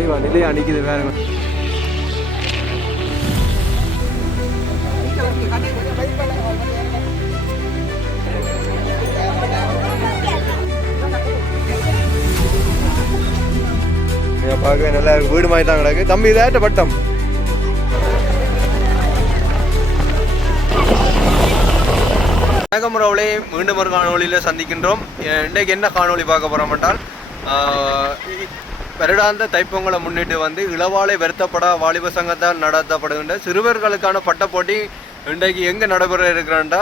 வடிவா? நிலையா அடிக்குது வேற பார்க்க நல்லா இருக்கு. வீடு மாதிரி தான் கிடக்கு. தம்பி இதாட்ட பட்டம். வணக்கம் உறவுகளே. மீண்டும் ஒரு காணொலியில் சந்திக்கின்றோம். இன்றைக்கு என்ன காணொளி பார்க்க போகிறோம் என்றால் வருடாந்த தைப்பொங்கலை முன்னிட்டு வந்து இளவாலை வருத்தப்படா வாலிப சங்கத்தால் நடத்தப்படுகின்ற சிறுவர்களுக்கான பட்டப் போட்டி இன்றைக்கு எங்கே நடைபெற இருக்கிறது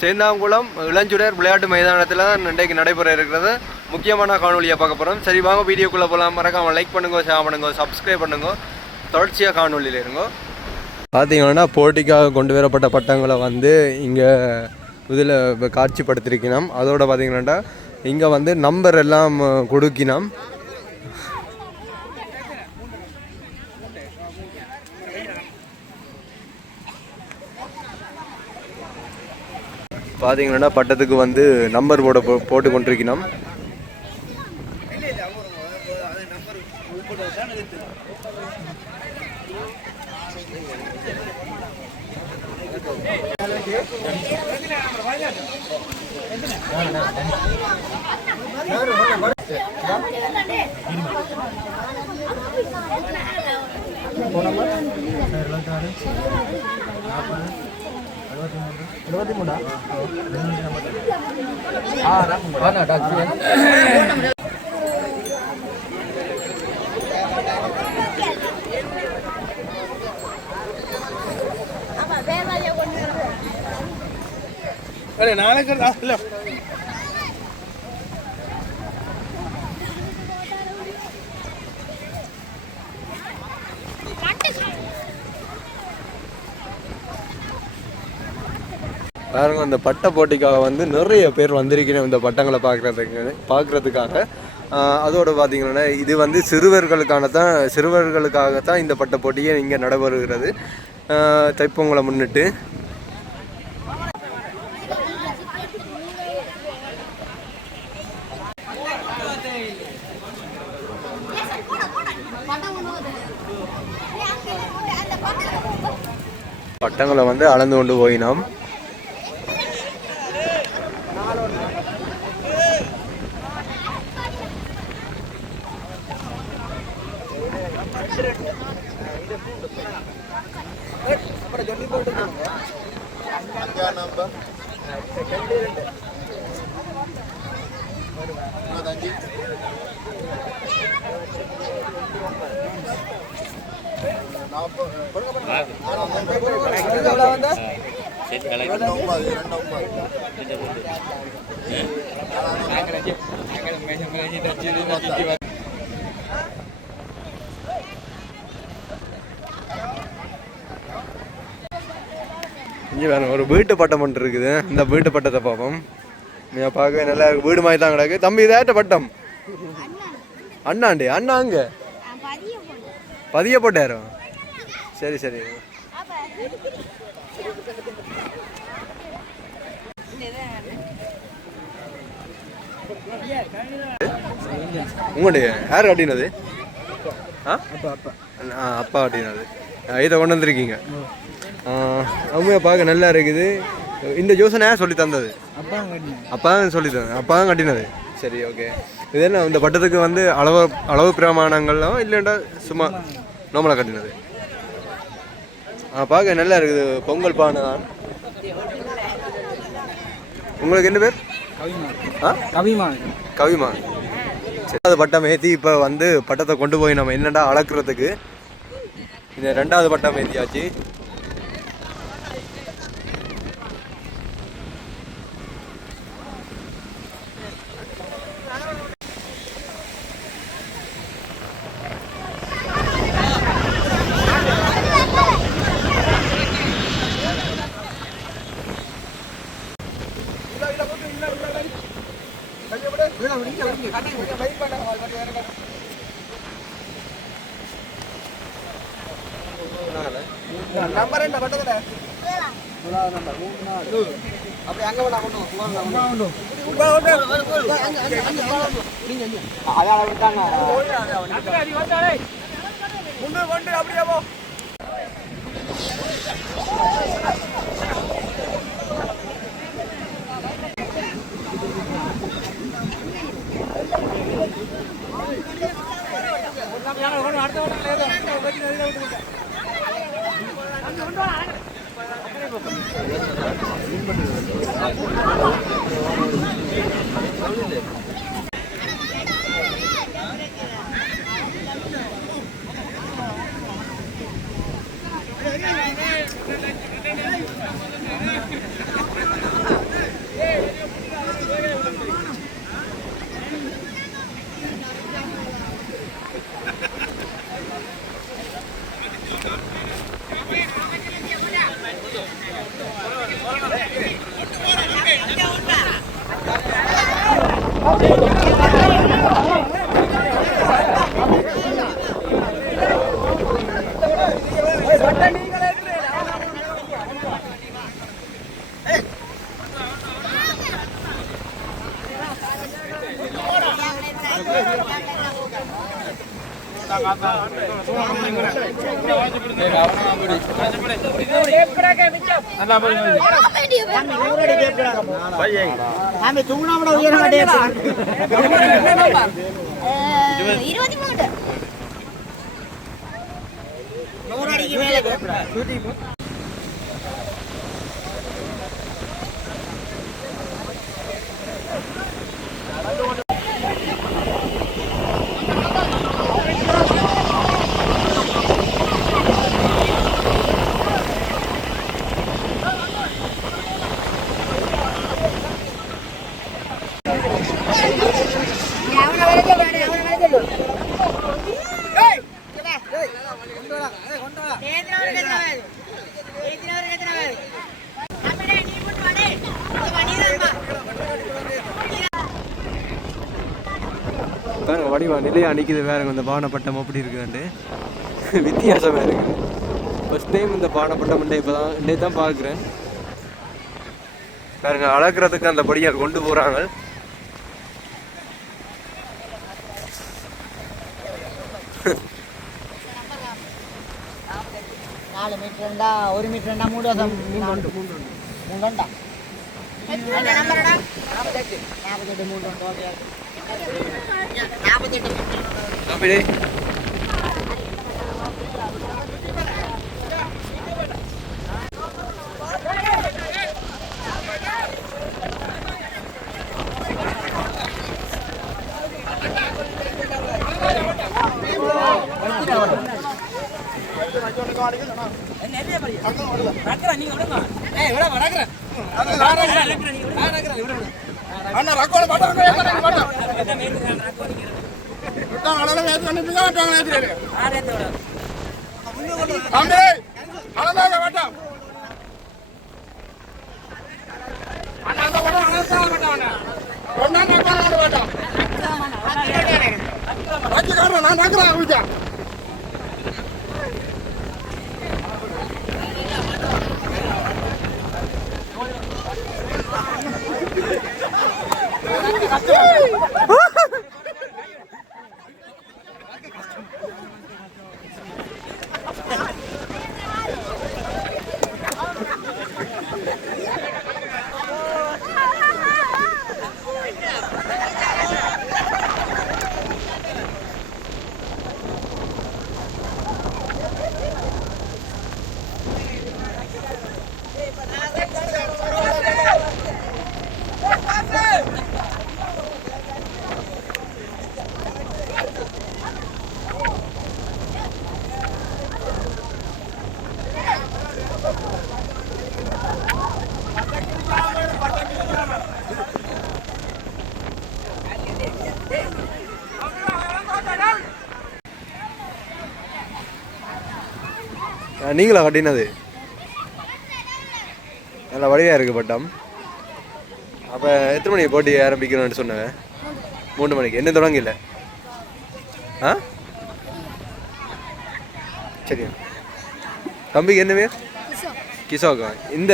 சேந்தாங்குளம் இளஞ்சுடர் விளையாட்டு மைதானத்தில் தான் இன்றைக்கு நடைபெற இருக்கிறது. முக்கியமான காணொலியை பார்க்க போகிறோம் சரி வாங்க வீடியோக்குள்ளே போகலாம் மறக்காம லைக் பண்ணுங்க ஷேர் பண்ணுங்க சப்ஸ்கிரைப் பண்ணுங்க. தொடர்ச்சியாக காணொலியில் இருங்க. பார்த்தீங்கன்னா போட்டிக்காக கொண்டு வரப்பட்ட பட்டங்களை வந்து இங்கே இதில் காட்சிப்படுத்திருக்கணும் அதோட பார்த்தீங்கன்னா இங்கே வந்து நம்பர் எல்லாம் கொடுக்கினோம். பார்த்தீங்கன்னா பட்டத்துக்கு வந்து நம்பர் போட போ- போட்டு கொண்டிருக்கணும் ಗಣಪತಿ ಮುಂಡ ಅರೆ ನಾಳೆ ಕರ್ದ பாருங்க அந்த பட்ட போட்டிக்காக வந்து நிறைய பேர் வந்திருக்கிறேன் இந்த பட்டங்களை பார்க்குறதுக்கு பார்க்குறதுக்காக. அதோடு பார்த்தீங்கன்னா இது வந்து சிறுவர்களுக்கான தான் சிறுவர்களுக்காக தான் இந்த பட்ட போட்டியே இங்கே நடைபெறுகிறது. தைப்பொங்கலை முன்னிட்டு. பட்டங்களை வந்து அளந்து கொண்டு போயினோம். இங்கே வேணும் ஒரு வீட்டு பட்டம் ஒன்று இருக்குது. இந்த வீட்டு பட்டத்தை பார்ப்போம். நீ பார்க்க நல்லா இருக்கு. வீடு மாதிரி தான் கிடக்கு. தம்பி இதாட்ட பட்டம்? அண்ணாண்டி. அண்ணா அங்க? பதிய போட்டாரோ? சரி சரி. உங்களுடைய யார் கட்டினது ஆ? ஆ, அப்பா கட்டினது இதை கொண்டு வந்திருக்கீங்க. அவங்க பார்க்க நல்லா இருக்குது. இந்த யோசனை யார் சொல்லி தந்தது? அப்பா தான் சொல்லி தந்தது. அப்பா தான் கட்டினது. சரி ஓகே. இது என்ன இந்த பட்டத்துக்கு வந்து அளவு அளவு பிரமாணங்கள்லாம் இல்லைண்டா சும்மா நார்மலாக கட்டினது? ஆ பார்க்க நல்லா இருக்குது. பொங்கல் பானை. தான் உங்களுக்கு என்ன பேர்? ஆ? கவிமான். கவிமா சரி அது பட்டம் ஏற்றி இப்போ வந்து பட்டத்தை கொண்டு போய் நம்ம என்னடா அளக்குறதுக்கு? இந்த ரெண்டாவது பட்டம் ஏற்றியாச்சு நம்பர் என்ன பட்டதுல அப்படி அங்க வேணா கொண்டு கொண்டு அதான் விட்டாங்க கொண்டு அப்படியே போ ஆமே இருபத்தி மூன்று. நூறு அடிக்கு மேலே. நிலையா நிற்கிது வேறுங்க இந்த பானப்பட்டம் எப்படி இருக்குதுன்ட்டு. வித்தியாசமாக இருக்குது ஃபஸ்ட் டைம் இந்த பானப்பட்டம் இப்போ தான் இன்னே தான் பார்க்குறேன். பாருங்க அளக்கிறதுக்கு அந்த படியை கொண்டு போகிறாங்க நாலு மீட்டர் ரெண்டா ஒரு மீட்டர் ரெண்டா மூணு வருஷம். மூணு ரெண்டா நாற்பத்தெட்டு. மூணு ரெண்டு ஓகே நாற்பத்தெட்டு அப்படி அண்ணா ரக்கோல மாட்டாங்க மாட்டாங்க மாட்டாங்க விட்டாங்க அளவு ஏத்து நான் நீங்களா கட்டினது? நல்ல வடிவாக இருக்குது பட்டம். அப்போ எத்தனை மணிக்கு போட்டி ஆரம்பிக்கணும்னு சொன்னேன் மூணு மணிக்கு. என்ன தொடங்கல. ஆ? சரி. தம்பிக்கு என்ன பேர் கிஷோக்கா. இந்த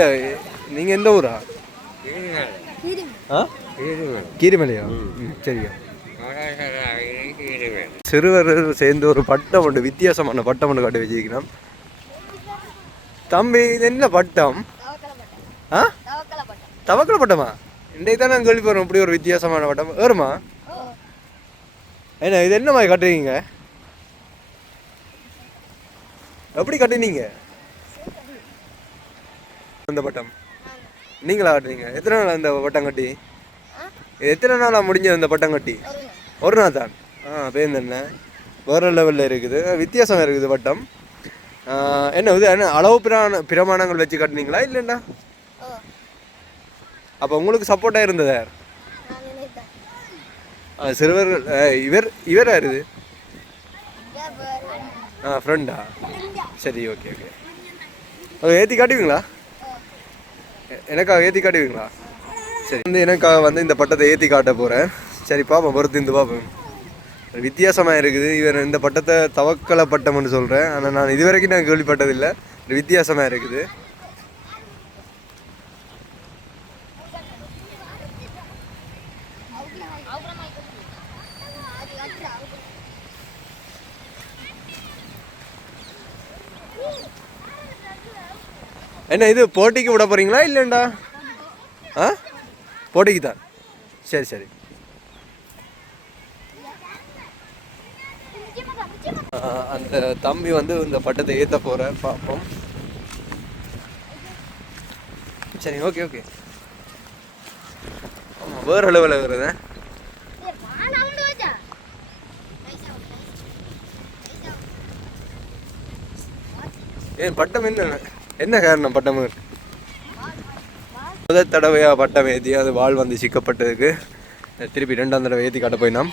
நீங்கள் எந்த ஊரா? ஆ? கீரிமலையா? ம் சிறுவர் சேர்ந்து ஒரு பட்டம் ஒன்று வித்தியாசமான பட்டம் ஒன்று கட்டி வச்சிருக்கணும் தம்பி இது என்ன பட்டம்? ஆ? தவக்கல பட்டமா? இன்றைக்கு தான் நான் கேள்வி இப்படி ஒரு வித்தியாசமான பட்டம். ஏறுமா? என்ன இது என்ன மாதிரி கட்டுறீங்க? எப்படி கட்டுனீங்க? அந்த பட்டம். நீங்களா கட்டுறீங்க எத்தனை நாள் அந்த பட்டம் கட்டி? எத்தனை நாளாக முடிஞ்சது அந்த பட்டம் கட்டி? ஒரு நாள் தான். ஆ பேருந்து வேறு லெவலில் இருக்குது. வித்தியாசம் இருக்குது பட்டம். என்ன இது என்ன அளவு பிராண பிரமாணங்கள் வச்சு கட்டுனீங்களா இல்லைண்டா அப்போ உங்களுக்கு சப்போர்ட்டாக இருந்ததா? சிறுவர்கள் இவர் இவர் யார் இது? ஆ ஃப்ரெண்டா சரி ஓகே ஓகே ஓகே ஏற்றி காட்டுவீங்களா? எனக்காக ஏற்றி காட்டுவீங்களா? சரி வந்து எனக்காக வந்து இந்த பட்டத்தை ஏற்றி காட்ட போகிறேன் சரி பார்ப்போம் பொறுத்து இந்த பார்ப்போம் வித்தியாசமாக இருக்குது. இவர் இந்த பட்டத்தை தவக்கல பட்டம்னு சொல்கிறேன் ஆனால் நான் இது வரைக்கும் நான் கேள்விப்பட்டதில்லை. வித்தியாசமாக இருக்குது. என்ன இது போட்டிக்கு விட போகிறீங்களா இல்லைண்டா ஆ? போட்டிக்கு தான். சரி சரி ஆ, அந்த தம்பி வந்து இந்த பட்டத்தை ஏற்ற போகிற பார்ப்போம். சரி ஓகே ஓகே ஆமாம் வேறு அளவில் வருது ஏன் பட்டம் என்ன? என்ன காரணம் பட்டம் முதல் தடவையாக பட்டம் ஏற்றி அது வாள் வந்து சிக்கப்பட்டதுக்கு. திருப்பி ரெண்டாம் தடவை ஏற்றி காட்ட போயினோம்